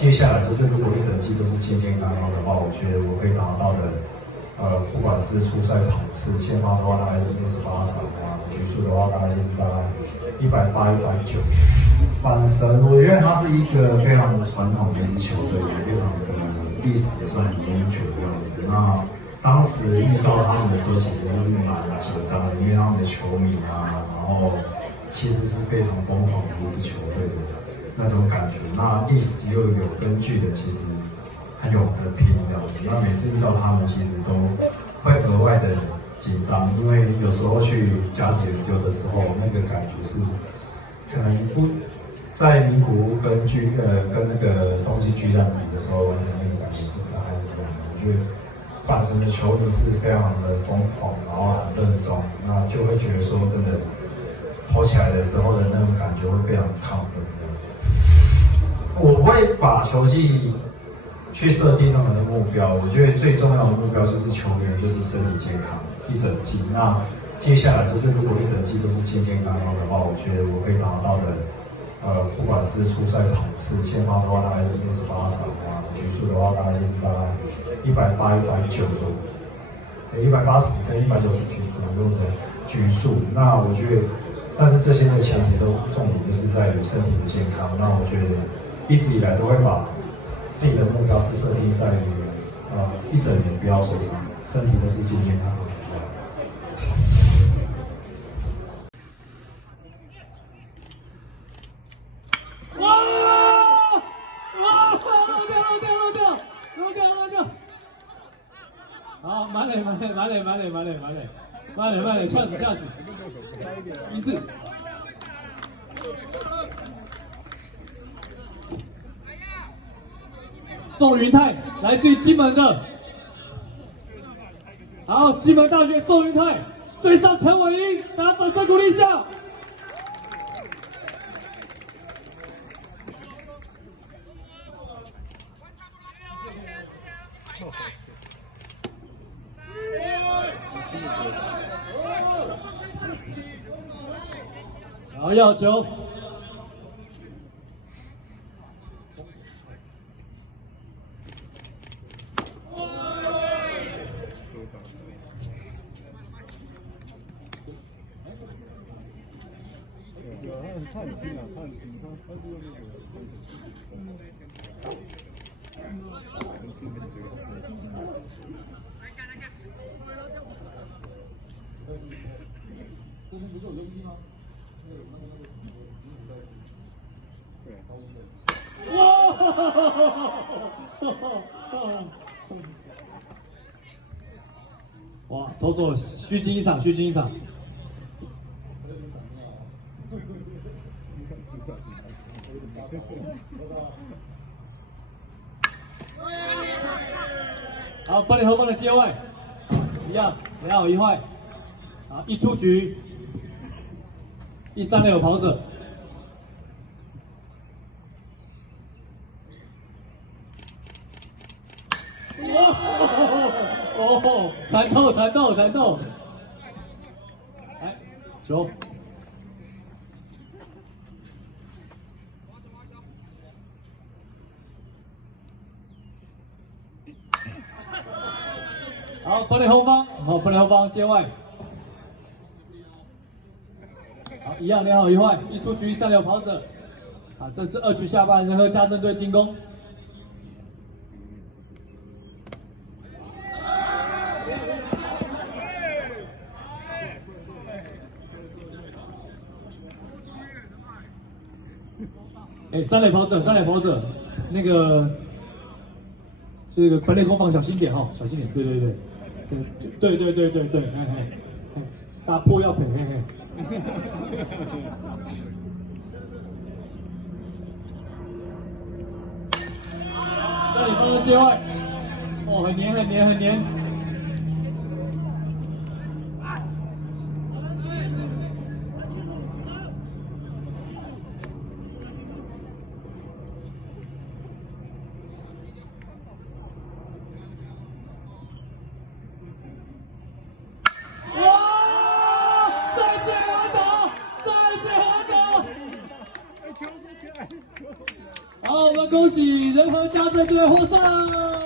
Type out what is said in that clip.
接下来就是如果一整季都是健健康康的话，我觉得我会达到的，不管是出赛场次，先发的话大概就是68场啊，局数的话大概就是大概180、190。阪神，我觉得它是一个非常传统的一支球队，也非常的历史也算很悠久的样子。那当时遇到他们的时候，其实是蛮紧张的，因为他们的球迷啊，然后其实是非常疯狂的一支球队的那种感觉。那历史又有根据的，其实很有得拼这样子。那每次遇到他们，其实都会额外的紧张，因为有时候去加急人丢的时候，那个感觉是可能不在名古屋跟那个东京巨蛋比的时候，那个感觉是不太一样的。我觉得阪神的球迷是非常的疯狂，然后很热衷，那就会觉得说真的投起来的时候的那种感觉会非常亢奋。我会把球季去设定任何的目标，我觉得最重要的目标就是球员就是身体健康一整季。那接下来就是如果一整季都是健健康康的话，我觉得我会达到的。不管是出赛场次，先发的话大概就是68场啊，局数的话大概就是大概180、190左右，180跟190局左右的局数。那我觉得，但是这些的前提都重点就是在于身体的健康。那我觉得一直以来都会把自己的目标是设定在于一整年不要受伤，身体都是健健康康。好，慢点，下子，一致。宋云泰，来自于金门的。好，金门大学宋云泰对上陈伟英，大家掌声鼓励一下。好，要球。这边不是有个一吗？哇！投手虚惊一场。好，8点后方的接外，一样2好1坏。好，一出局，第3垒有跑者。哦，缠斗，来球。好，8点后方接外。好，一样2好1坏，一出局3垒有跑者。啊，这是2局下半，仁和家政队进攻。3垒跑者，那个这个本垒空防小心点哈，小心点，对，打破要赔，3垒方的接外，哦，很黏。好，我们恭喜仁仁和家政队获胜。